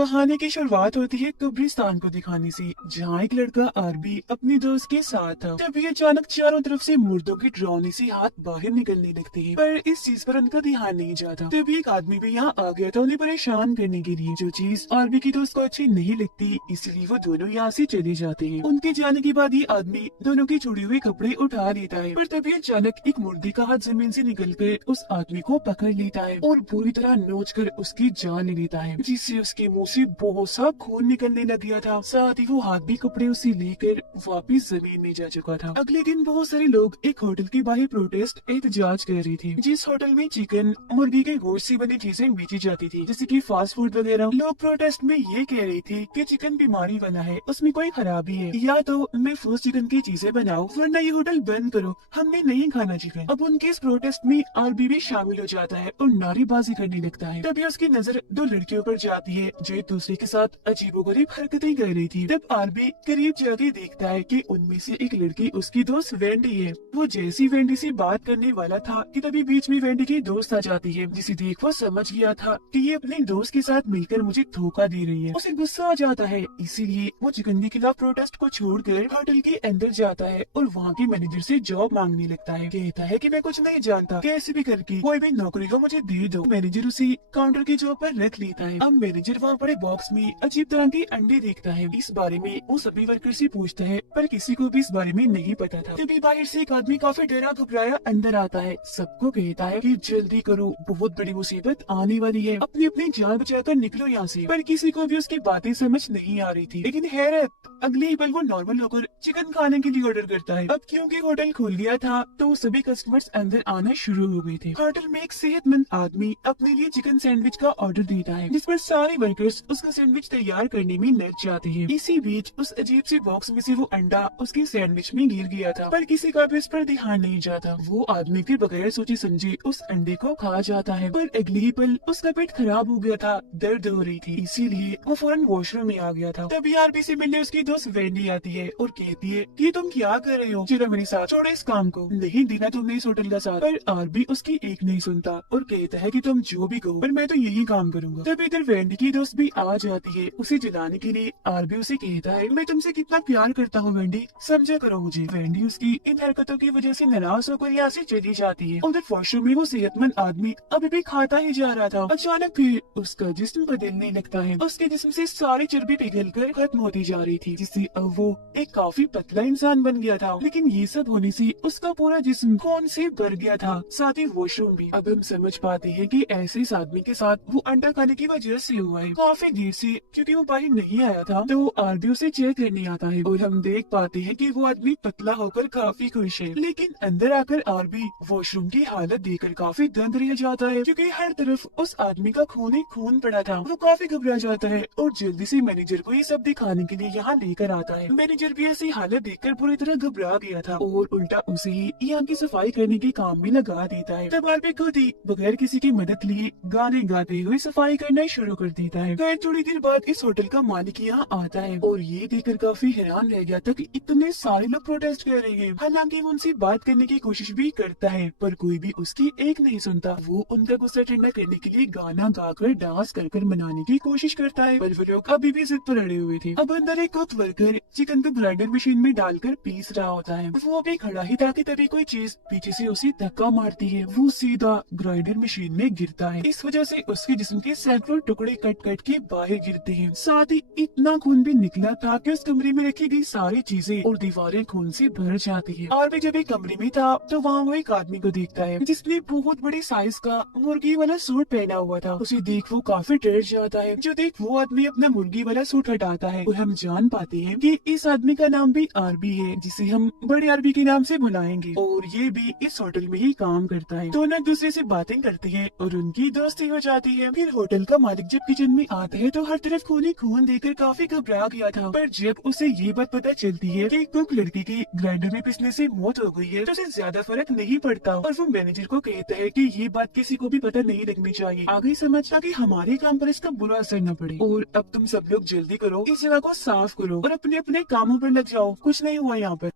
कहानी की शुरुआत होती है कब्रिस्तान को दिखाने से, जहाँ एक लड़का आरबी अपनी दोस्त के साथ था। तभी अचानक चारों तरफ से मुर्दों के डरावने से हाथ बाहर निकलने लगते हैं, पर इस चीज पर उनका ध्यान नहीं जाता। तभी एक आदमी भी यहाँ आ गया था उन्हें परेशान करने के लिए, जो चीज आरबी की दोस्त को अच्छी नहीं लगती, इसलिए वो दोनों यहाँ से चले जाते हैं। उनके जाने के बाद ये आदमी दोनों के छुड़े हुए कपड़े उठा लेता है, पर तभी अचानक एक मुर्दे का हाथ जमीन से निकलकर उस आदमी को पकड़ लेता है और पूरी तरह नोच कर उसकी जान ले लेता है, जिससे उसके मुंह से बहुत सा खून निकलने लग गया था। साथ ही वो हाथ भी कपड़े उसे लेकर वापिस जमीन में जा चुका था। अगले दिन बहुत सारे लोग एक होटल के बाहर प्रोटेस्ट एहतजाज कर रहे थे, जिस होटल में चिकन मुर्गी के गोश्त से बनी चीजें बेची जाती थी, जैसे कि फास्ट फूड वगैरह। लोग प्रोटेस्ट में ये कह रहे थे कि चिकन बीमारी वाला है, उसमें कोई खराबी है, या तो महफूज चिकन की चीजें बनाओ वरना ये होटल बंद करो, हमने नहीं खाना चिकन। अब उनके इस प्रोटेस्ट में आरबी भी शामिल हो जाता है और नारेबाजी करने लगता है। तभी उसकी नजर दो लड़कियों पर जाती है जो एक दूसरे के साथ अजीबोगरीब हरकतें कर रही थी। तब आरबी करीब जाके देखता है कि उनमें से एक लड़की उसकी दोस्त वेंडी है। वो जैसी वेंडी से बात करने वाला था कि तभी बीच में वेंडी की दोस्त आ जाती है, जिसे देख वो समझ गया था कि ये अपने दोस्त के साथ मिलकर मुझे धोखा दे रही है। उसे गुस्सा आ जाता है, इसीलिए वो चिकन के खिलाफ प्रोटेस्ट को छोड़कर होटल के अंदर जाता है और वहाँ के मैनेजर से जॉब मांगने लगता है। कहता है कि मैं कुछ नहीं जानता, कैसे भी करके कोई भी नौकरी को मुझे दे दो। मैनेजर उसे काउंटर की जॉब पर रख लेता है। अब मैनेजर वहाँ बड़े बॉक्स में अजीब तरह के अंडे देखता है। इस बारे में वो सभी वर्कर से पूछता है, पर किसी को भी इस बारे में नहीं पता था। तभी बाहर से एक आदमी काफी डरा घबराया अंदर आता है, सबको कहता है कि जल्दी करो, बहुत बड़ी मुसीबत आने वाली है, अपनी अपनी जान बचाकर निकलो यहाँ से। पर किसी को भी उसकी बातें समझ नहीं आ रही थी। लेकिन हैरत, अगले ही पल वो नॉर्मल होकर चिकन खाने के लिए ऑर्डर करता है। अब क्योंकि होटल खुल गया था तो सभी कस्टमर्स अंदर आना शुरू हो गए थे। होटल में एक सेहतमंद आदमी अपने लिए चिकन सैंडविच का ऑर्डर देता है, जिस पर सारे वर्कर्स उसका सैंडविच तैयार करने में लग जाते हैं। इसी बीच उस अजीब से बॉक्स में से वो अंडा उसके सैंडविच में गिर गया था, पर किसी का भी इस पर ध्यान नहीं जाता। वो आदमी फिर बगैर सोचे समझे उस अंडे को खा जाता है, पर अगले ही पल उसका पेट खराब हो गया था, दर्द हो रही थी, इसीलिए वो फौरन वॉशरूम में आ गया था। तभी आरबी से मिलने उसकी दोस्त वेंडी आती है और कहती है कि तुम क्या कर रहे हो, चलो मेरे साथ, छोड़ो इस काम को, नहीं देना तुमने इस होटल का साथ। पर आरबी उसकी एक नहीं सुनता और कहता है कि तुम जो भी कहो पर मैं तो यही काम करूंगा। तब इधर वेंडी की दोस्त भी आ जाती है उसे जलाने के लिए। आरबी उसे कहता है, मैं तुमसे कितना प्यार करता हूँ वेंडी, समझा करो मुझे। वेंडी उसकी इन हरकतों की वजह से नाराज होकर यहाँ से चली जाती है। उधर वॉशरूम में वो सेहतमंद आदमी अभी भी खाता ही जा रहा था। अचानक फिर उसका जिस्म बदलने लगता है, उसके जिस्म से सारी चर्बी पिघल कर खत्म होती जा रही थी, जिससे अब वो एक काफी पतला इंसान बन गया था। लेकिन ये सब होने से उसका पूरा जिस्म खून से भर गया था, साथ ही वॉशरूम भी। अब हम समझ पाते हैं कि ऐसे इस आदमी के साथ वो अंडा खाने की वजह से हुआ है। काफी देर से क्योंकि वो बाहर नहीं आया था तो आरबी उसे चेक करने आता है और हम देख पाते हैं कि वो आदमी पतला होकर काफी खुश है। लेकिन अंदर आकर आरबी वॉशरूम की हालत देखकर काफी दंग रह जाता है, क्योंकि हर तरफ उस आदमी का खून ही खून पड़ा था। वो काफी घबरा जाता है और जल्दी से मैनेजर को ये सब दिखाने के लिए यहाँ लेकर आता है। मैनेजर भी ऐसी हालत देखकर पूरी तरह घबरा गया था और उल्टा उसे ही यहाँ की सफाई करने के काम में लगा देता है। तब आरबी खुद ही बगैर किसी की मदद लिए गाने गाते हुए सफाई करना शुरू कर देता है। खैर थोड़ी देर बाद इस होटल का मालिक यहाँ आता है और ये देखकर काफी हैरान रह गया था कि इतने सारे लोग प्रोटेस्ट कर रहे हैं। हालांकि वो उनसे बात करने की कोशिश भी करता है, पर कोई भी उसकी एक नहीं सुनता। वो उनका गुस्सा ठंडा करने के लिए गाना गाकर डांस कर कर मनाने की कोशिश करता है, पर वो लोग अभी भी जिद पर अड़े हुए थे। अब अंदर एक कुक वर्कर चिकन को ग्राइंडर मशीन में डालकर पीस रहा होता है। वो भी खड़ा ही था कि तभी कोई चीज पीछे से उसे धक्का मारती है। वो सीधा ग्राइंडर मशीन में गिरता है। इस वजह से उसके जिस्म के सैकड़ों टुकड़े कट कट के बाहर गिरते हैं। साथ ही इतना खून भी निकला था कि उस कमरे में रखी गई सारी चीजें और दीवारें खून से भर जाती है। आरबी जब एक कमरे में था तो वहाँ वो एक आदमी को देखता है जिसने बहुत बड़ी साइज का मुर्गी वाला सूट पहना हुआ था। उसे देख वो काफी डर जाता है। जो देख वो आदमी अपना मुर्गी वाला सूट हटाता है और हम जान पाते हैं कि इस आदमी का नाम भी आरबी है, जिसे हम बड़े आरबी के नाम से बुलाएंगे, और ये भी इस होटल में ही काम करता है। दोनों एक दूसरे से बातें करते हैं और उनकी दोस्ती हो जाती है। फिर होटल का मालिक जब किचन में आता है तो हर तरफ खून ही खून देखकर काफी घबरा गया था। पर जब उसे ये बात पता चलती है कि कुक लड़की की ग्राइंडर में पिसने से मौत हो गई है तो उसे ज्यादा फर्क नहीं पड़ता और वो मैनेजर को कहता है कि ये बात किसी को भी पता नहीं लगनी चाहिए, आगे समझना कि हमारे काम पर इसका बुरा असर न पड़े। और अब तुम सब लोग जल्दी करो, इस जगह को साफ करो और अपने अपने कामों पर लग जाओ, कुछ नहीं हुआ यहाँ पर।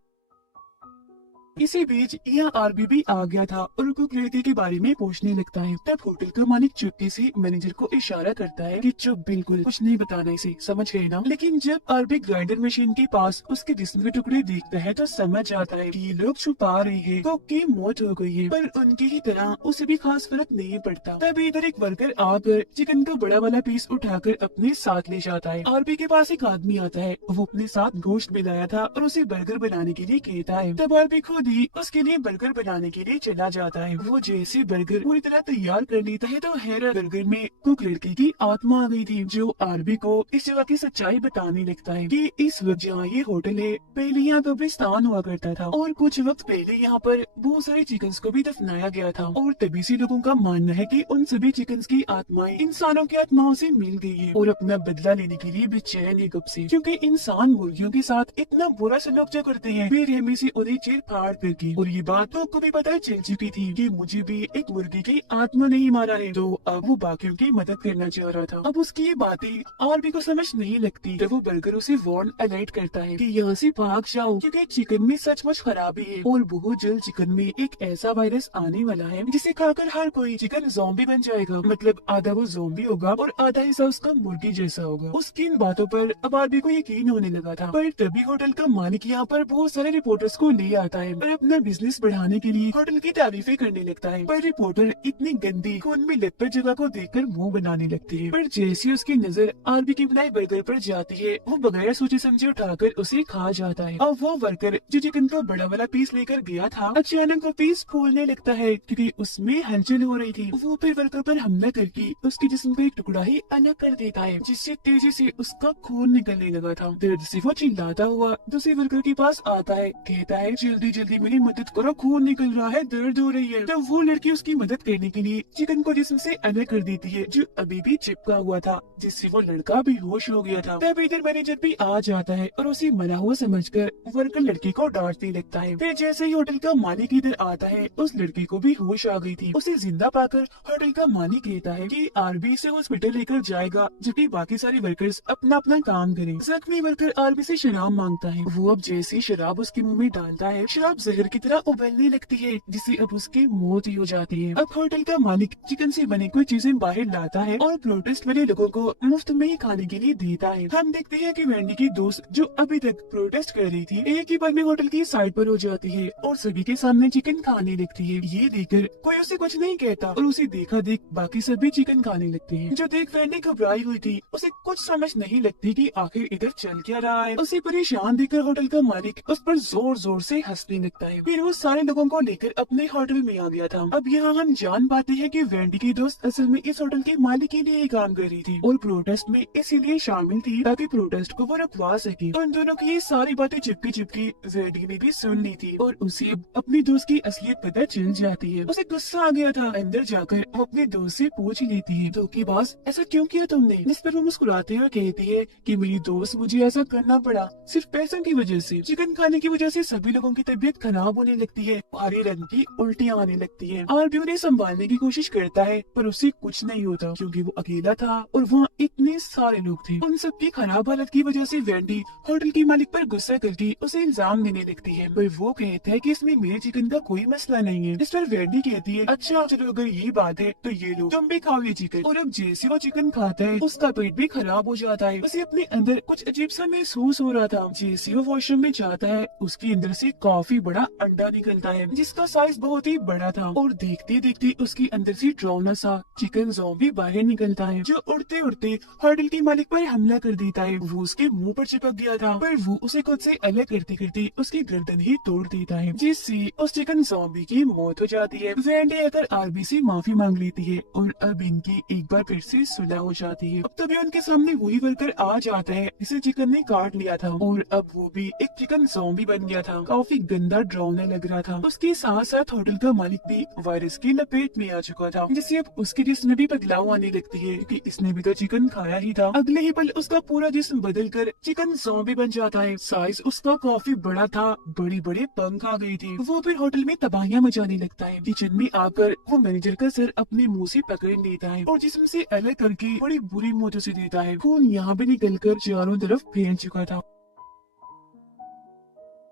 इसी बीच यहाँ आरबी भी आ गया था और कुक लड़के के बारे में पूछने लगता है। तब होटल का मालिक चुपके से मैनेजर को इशारा करता है कि चुप, बिल्कुल कुछ नहीं बताना इसे, समझ गए ना। लेकिन जब आरबी ग्राइंडर मशीन के पास उसके जिस्म के टुकड़े देखता है तो समझ आता है कि ये लोग छुपा रहे हैं, कुक की मौत हो गई है। पर उनकी ही तरह उसे भी खास फर्क नहीं पड़ता। तभी इधर एक वर्कर आकर चिकन का बड़ा वाला पीस उठाकर अपने साथ ले जाता है। आरबी के पास एक आदमी आता है, वो अपने साथ गोश्त भी लाया था और उसे बर्गर बनाने के लिए कहता है। तब आरबी खुद ही उसके लिए बर्गर बनाने के लिए चला जाता है। वो जैसे बर्गर पूरी तरह तैयार कर लेता है तो हैरत, बर्गर में कुक लड़के की आत्मा आ गई थी, जो आरबी को इस जगह की सच्चाई बताने लगता है कि इस वक्त जहाँ ये होटल है, पहले यहाँ कब्रिस्तान हुआ करता था और कुछ वक्त पहले यहाँ पर बहुत सारे चिकन्स को भी दफनाया गया था। और तभी से लोगों का मानना है कि उन सभी चिकन्स की आत्माएं इंसानों की आत्माओं से मिल गई है और अपना बदला लेने के लिए बेचैन है कब से, क्योंकि इंसान मुर्गियों के साथ इतना बुरा सलूक जो करते हैं बेरहमी से उन्हें चीर फाड़ करके। और ये बात तो को भी पता चल चुकी थी कि मुझे भी एक मुर्गी की आत्मा नहीं मारा है, तो अब वो बाकियों की मदद करना चाह रहा था। अब उसकी ये बातें आरबी को समझ नहीं लगती। जब वो बर्गर उसे वार्न अलर्ट करता है कि यहाँ से भाग जाओ, क्योंकि चिकन में सचमुच खराबी है और बहुत जल्द चिकन में एक ऐसा वायरस आने वाला है जिसे खाकर हर कोई चिकन ज़ॉम्बी बन जाएगा। मतलब आधा वो ज़ॉम्बी होगा और आधा हिस्सा उसका मुर्गी जैसा होगा। उसकी इन बातों पर अब आरबी को यकीन होने लगा था। पर तभी होटल का मालिक यहाँ पर बहुत सारे रिपोर्टर्स को ले आता है और अपना बिजनेस बढ़ाने के लिए होटल की तारीफें करने लगता है। पर रिपोर्टर इतनी गंदी खून में लथपथ जगह को देखकर मुंह बनाने लगती है। पर जैसी उसकी नजर आरबी की बनाए बर्गर पर जाती है, वो बगैर सोचे समझे उठाकर उसे खा जाता है। और वो वर्कर जो चिकन का बड़ा वाला पीस लेकर गया था, अचानक वो पीस फूलने लगता है क्योंकि उसमें हलचल हो रही थी। वो फिर वर्कर पर हमला करके उसके जिस्म का एक टुकड़ा ही अलग कर देता है, जिससे तेजी से उसका खून निकलने लगा था। दर्द से वो चिल्लाता हुआ दूसरे वर्कर के पास आता है, कहता है जल्दी जल्दी मेरी मदद करो, खून निकल रहा है, दर्द हो रही है। तब वो लड़की उसकी मदद करने के लिए चिकन को जिस्म से अलग कर देती है, जो अभी भी चिपका हुआ था, जिससे वो लड़का बेहोश हो गया था। तब इधर मैनेजर भी आ जाता है और उसे मरा हुआ समझकर वर्कर लड़के को डांटने लगता है। फिर जैसे ही होटल का मालिक इधर आता है, उस लड़के को भी होश आ गई थी। उसे जिंदा पाकर होटल का मालिक कहता है कि आरबी से हॉस्पिटल लेकर जाएगा, जबकि बाकी सारे वर्कर्स अपना अपना काम करें। जख्मी वर्कर आरबी से शराब मांगता है। वो अब जैसे शराब उसके मुंह में डालता है, शराब जहर की तरह उबलने लगती है, जिससे अब उसकी मौत ही हो जाती है। अब होटल का मालिक चिकन से बनी कुछ चीजें बाहर लाता है और प्रोटेस्ट वाले लोगों को मुफ्त में ही खाने के लिए देता है। हम देखते हैं कि वेंडी की दोस्त जो अभी तक प्रोटेस्ट कर रही थी, एक ही बार में होटल की साइड पर हो जाती है और सभी के सामने चिकन खाने लगती है। ये देखकर कोई उसे कुछ नहीं कहता और उसे देखा देख बाकी सभी चिकन खाने लगते हैं। जो देख वेंडी घबराई हुई थी, उसे कुछ समझ नहीं लगती कि आखिर इधर चल क्या रहा है। उसे परेशान देखकर होटल का मालिक उस पर जोर जोर से हंसने लगता है। फिर वो सारे लोगों को लेकर अपने होटल में आ गया था। अब यहाँ हम जान पाते हैं कि वेंडी की दोस्त असल में इस होटल के मालिक के लिए काम कर रही थी और प्रोटेस्ट में इसीलिए शामिल थी ताकि प्रोटेस्ट को वो रुकवा सके। तो इन दोनों की ये सारी बातें चिपकी चिपकी वेंडी ने भी सुन ली थी और उसे अपनी दोस्त की असलियत पता चल जाती है। उसे गुस्सा आ गया था। अंदर जाकर वो अपने दोस्त से पूछ ही लेती है, धोखेबाज ऐसा क्यों किया तुमने? जिस पर वो मुस्कुराते हुए कहती है कि मेरी दोस्त मुझे ऐसा करना पड़ा सिर्फ पैसों की वजह से। चिकन खाने की वजह से सभी लोगों की तबीयत खराब होने लगती है, भारी रंग की उल्टियाँ आने लगती है। आरबी उन्हें संभालने की कोशिश करता है पर उससे कुछ नहीं होता क्योंकि वो अकेला था और वहाँ इतने सारे लोग थे। उन सबकी खराब हालत की वजह से वेंडी होटल के मालिक पर गुस्सा करके उसे इल्जाम देने लगती है, पर वो कहता है कि इसमें मेरे चिकन का कोई मसला नहीं है। इस पर वेंडी कहती है, अच्छा चलो अगर ये बात है तो ये लो, तुम भी खाओ ये चिकन। और अब जैसे वो चिकन खाता है, उसका पेट भी खराब हो जाता है। उसे अपने अंदर कुछ अजीब सा महसूस हो रहा था। जैसे वो वॉशरूम में जाता है, उसके अंदर से काफी बड़ा अंडा निकलता है, जिसका साइज बहुत ही बड़ा था और देखते देखते उसके अंदर से डरावना सा चिकन ज़ॉम्बी बाहर निकलता है, जो उड़ते उड़ते होटल के मालिक पर हमला कर देता है। वो उसके मुंह पर चिपक गया था, पर वो उसे खुद से अलग करते करते उसकी गर्दन ही तोड़ देता है, जिससे उस चिकन ज़ॉम्बी की मौत हो जाती है। वेंडी आकर आरबी से माफी मांग लेती है और अब इनकी एक बार फिर से सुलह हो जाती है। अब तभी उनके सामने वही वर्कर आ जाता है जिसे चिकन ने काट लिया था और अब वो भी एक चिकन ज़ॉम्बी बन गया था। काफी गंदा डरावना लग रहा था। उसके साथ साथ होटल का मालिक भी वायरस की लपेट में आ चुका था, जिससे अब उसके जिस्म में भी बदलाव आने लगती है क्योंकि इसने भी तो चिकन खाया ही था। अगले ही पल उसका पूरा जिस्म बदल कर चिकन ज़ॉम्बी बन जाता है। साइज उसका काफी बड़ा था, बड़े बड़े पंख आ गए थे। वो फिर होटल में तबाहियां मचाने लगता है। किचन में आकर वो मैनेजर का सर अपने मुंह से पकड़ लेता है और जिस्म से अलग करके बड़ी बुरी मौत से देता है। खून यहाँ भी निकल कर चारों तरफ फैल चुका था।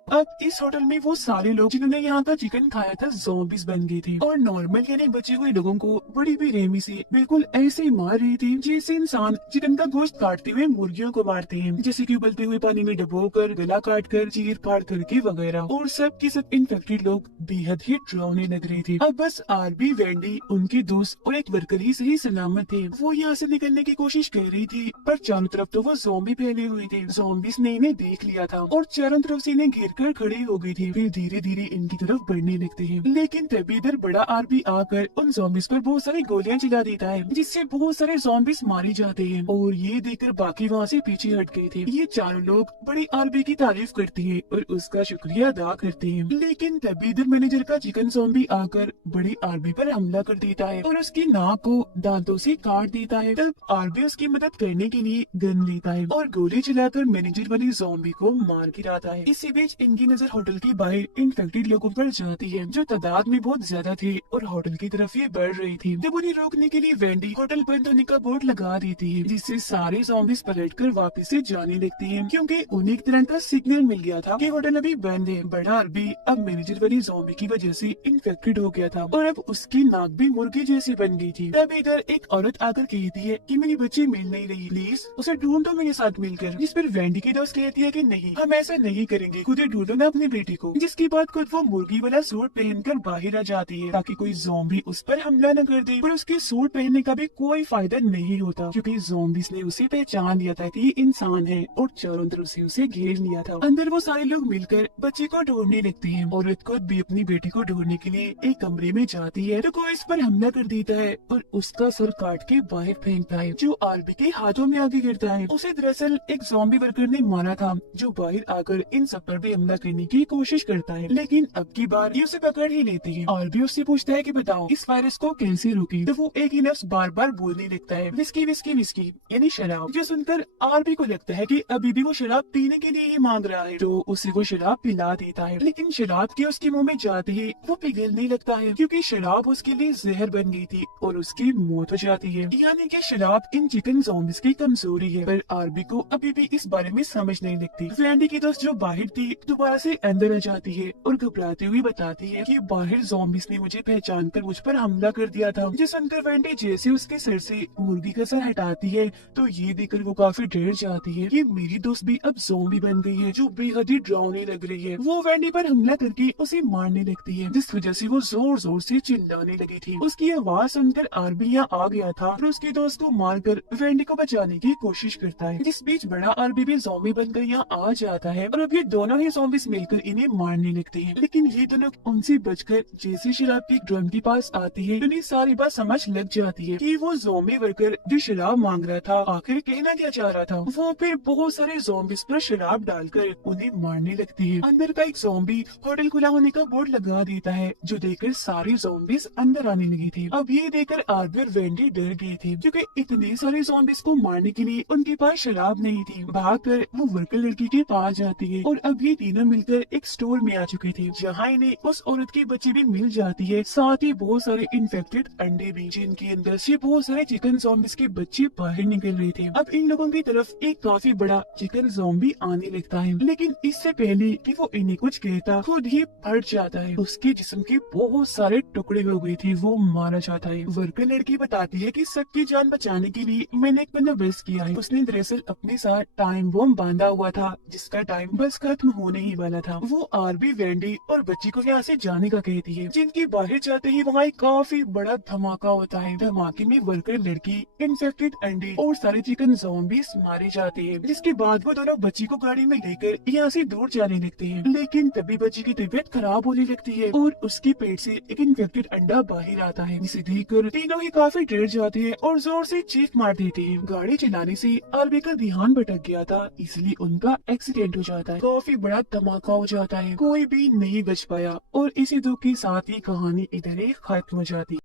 अब इस होटल में वो सारे लोग जिन्होंने यहाँ का चिकन खाया था ज़ॉम्बीज बन गए थे और नॉर्मल यानी बचे हुए लोगों को बड़ी बेरहमी से बिल्कुल ऐसे ही मार रहे थे जैसे इंसान चिकन का गोश्त काटते हुए मुर्गियों को मारते हैं, जैसे कि उबलते हुए पानी में डुबोकर, गला काट कर, चीर फाड़ करके वगैरह। और सब के सब इन्फेक्टेड लोग बेहद ही डरावने लग रहे थे। अब बस आरबी, वेंडी, उनके दोस्त और एक वर्कर ही सही सलामत थे। वो यहाँ से निकलने की कोशिश कर रही थी पर चारों तरफ तो वो ज़ॉम्बी फैले हुए थे। ज़ॉम्बीज ने इन्हें देख लिया था और चारों तरफ से इन्हें घेर कर खड़े हो गई थी। फिर धीरे धीरे इनकी तरफ बढ़ने लगते हैं, लेकिन तभी इधर बड़ा आरबी आकर उन ज़ॉम्बीज पर बहुत सारी गोलियां चला देता है, जिससे बहुत सारे ज़ॉम्बीज मारे जाते हैं। और ये देखकर बाकी वहाँ से पीछे हट गए थे। ये चारों लोग बड़ी आरबी की तारीफ करते हैं और उसका शुक्रिया अदा करते हैं, लेकिन तभी इधर मैनेजर का चिकन ज़ॉम्बी आकर बड़ी आरबी पर हमला कर देता है और उसकी नाक को दांतों से काट देता है। तब आरबी उसकी मदद करने के लिए गन लेता है और गोली चलाकर मैनेजर वाली ज़ॉम्बी को मार गिराता है। इसी बीच इनकी नजर होटल के बाहर इन्फेक्टेड लोगों पर जाती है, जो तादाद में बहुत ज्यादा थे और होटल की तरफ ये बढ़ रही थी। जब उन्हें रोकने के लिए वेंडी होटल बंद होने का बोर्ड लगा देती है, जिससे सारे ज़ॉम्बीज पलटकर वापस से जाने लगते हैं, क्योंकि उन्हें एक तरह का सिग्नल मिल गया था कि होटल अभी बंद है। बड़ा आरबी अब मैनेजर वाली ज़ॉम्बी की वजह से इन्फेक्टेड हो गया था और अब उसकी नाक भी मुर्गी जैसी बन गई थी। तब इधर एक औरत आकर कहती है कि मेरी बच्ची मिल नहीं रही, प्लीज उसे ढूंढो मेरे साथ मिलकर। जिस पर वेंडी की दोस्त कहती है कि नहीं, हम ऐसा नहीं करेंगे, खुद ही ढूंढो ना अपनी बेटी को। जिसके बाद खुद वो मुर्गी वाला सूट पहनकर बाहर आ जाती है ताकि कोई ज़ॉम्बी उस पर हमला न कर दे। पर उसके सूट पहनने का भी कोई फायदा नहीं होता, क्योंकि ज़ॉम्बीज ने उसे पहचान लिया था कि ये इंसान है और चारों तरफ से उसे घेर लिया था। अंदर वो सारे लोग मिलकर बच्चे को ढूंढने लगते हैं। औरत खुद भी अपनी बेटी को ढूंढने के लिए एक कमरे में जाती है तो कोई इस पर हमला कर देता है और उसका सर काट के बाहर फेंकता है, जो आरबी के हाथों में आगे गिरता है। उसे दरअसल एक ज़ॉम्बी वर्कर ने मारा था, जो बाहर आकर इन सब पर भी हमला करने की कोशिश करता है, लेकिन अब की बार ये उसे पकड़ ही लेती है। आरबी उससे पूछता है कि बताओ इस वायरस को कैसे रोके, तो वो एक ही लफ्ज बार बार बोलने लगता है, विस्की विस्की विस्की, यानी शराब। जो सुनकर आरबी को लगता है कि अभी भी वो शराब पीने के लिए ही मांग रहा है, तो उसे वो शराब पिला देता है। लेकिन शराब के उसके मुंह में जाते ही वो पिघलने लगता है, क्योंकि शराब उसके लिए जहर बन गई थी और उसकी मौत हो जाती है। यानी कि शराब इन चिकन ज़ॉम्बीज की कमजोरी है। पर आरबी को अभी भी इस बारे में समझ नहीं लगती। वेंडी की दोस्त जो बाहर थी दोबारा से अंदर आ जाती है और घबराती हुई बताती है कि बाहर ज़ॉम्बीज ने मुझे पहचान कर मुझ पर हमला कर दिया था। जो सुनकर वेंडी जैसे उसके सर से मुर्गी का सर हटाती है तो ये देखकर वो काफी डर जाती है कि मेरी दोस्त भी अब ज़ॉम्बी बन गई है, जो बेहद ही डरावनी लग रही है। वो वेंडी पर हमला करके उसे मारने लगती है, जिस वजह से वो जोर जोर से चिल्लाने लगी थी। उसकी आवाज सुनकर आरबी यहाँ आ गया था और उसके दोस्त को मारकर वेंडी को बचाने की कोशिश करता है। जिस बीच बड़ा आरबी भी ज़ॉम्बी बनकर यहाँ आ जाता है और अब ये दोनों ही ज़ॉम्बीज मिलकर इन्हें मारने लगते हैं। लेकिन ये दोनों उनसे बचकर जैसे शराब के ड्रम के पास आती है, उन्हें सारी बात समझ लग जाती है कि वो ज़ॉम्बी वर्कर जो शराब मांग रहा था आखिर कहना क्या चाह रहा था। वो फिर बहुत सारे ज़ॉम्बीज पर शराब डालकर उन्हें मारने लगती है। अंदर का एक ज़ॉम्बी होटल खुला होने का बोर्ड लगा देता है, जो देखकर सारे ज़ॉम्बीज अंदर आने लगी थी। अब ये देखकर आरबी और वेंडी डर गए थे, क्योंकि इतने सारे ज़ॉम्बीज को मारने के लिए उनके पास शराब नहीं थी। भागकर वो वर्कर लड़की के पास जाती है और अब ये तीनों मिलकर एक स्टोर में आ चुके थे, जहाँ इन्हें उस औरत की बच्ची भी मिल जाती है, साथ ही बहुत सारे इन्फेक्टेड अंडे भी, जिनके अंदर से बहुत सारे चिकन ज़ॉम्बीज के बच्चे बाहर निकल रहे थे। अब इन लोगों की तरफ एक काफी बड़ा चिकन ज़ॉम्बी आने लगता है, लेकिन इससे पहले कि वो इन्हें कुछ कहता खुद ही फट जाता है। उसके जिस्म के बहुत सारे टुकड़े हो गए थे, वो मारा जाता है। वर्कर लड़की बताती है कि सबकी जान बचाने के लिए मैंने एक बंदोबस्त किया है। उसने दरअसल अपने साथ टाइम बम बांधा हुआ था, जिसका टाइम बस खत्म होने ही वाला था। वो आरबी, वेंडी और बच्ची को यहाँ से जाने का कहती है, जिनकी बाहर जाते ही वहाँ एक काफी बड़ा धमाका होता है। धमाके में वर्कर लड़की, इन्फेक्टेड अंडे और सारे चिकन ज़ॉम्बीज मारे जाते हैं। जिसके बाद वो दोनों बच्ची को गाड़ी में लेकर यहाँ से दूर जाने लगते हैं, लेकिन तभी बच्ची की तबीयत खराब होने लगती है और उसके पेट से एक इन्फेक्टेड अंडा बाहर आता है, जिसे देखकर तीनों ही काफी डर जाते हैं और जोर से चीख मार देते हैं। गाड़ी चलाने से आरबी का ध्यान भटक गया था, इसलिए उनका एक्सीडेंट हो जाता है। काफी बड़ा धमाका हो जाता है, कोई भी नहीं बच पाया और इसी दुख के साथ ही कहानी इधर ही खत्म हो जाती है।